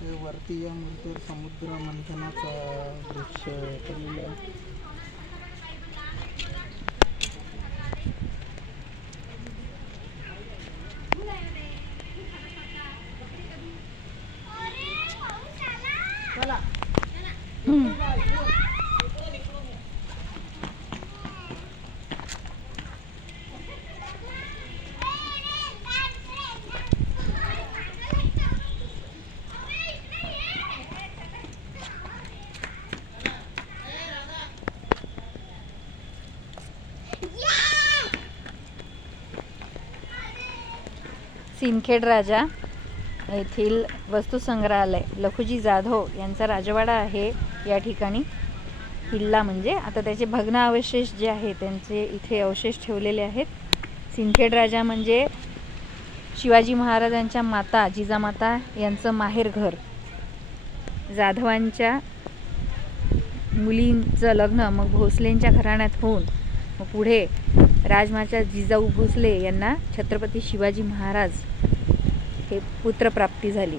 हे वरती या मूर्तीवर समुद्र मंथनाचा दृश्य केलेलं आहे. सिंदखेड राजा येथील वस्तुसंग्रहालय लखुजी जाधव यांचा राजवाडा आहे या ठिकाणी. किल्ला म्हणजे आता त्याचे भग्न अवशेष जे आहे त्यांचे इथे अवशेष ठेवलेले आहेत. सिंदखेड राजा म्हणजे शिवाजी महाराजांच्या माता जिजामाता यांचं माहेरघर जाधवांच्या मुलींचं लग्न मग भोसलेंच्या घराण्यात होऊन मग पुढे राजमाता जिजाऊ भोसले यांना छत्रपती शिवाजी महाराज हे पुत्रप्राप्ती झाली.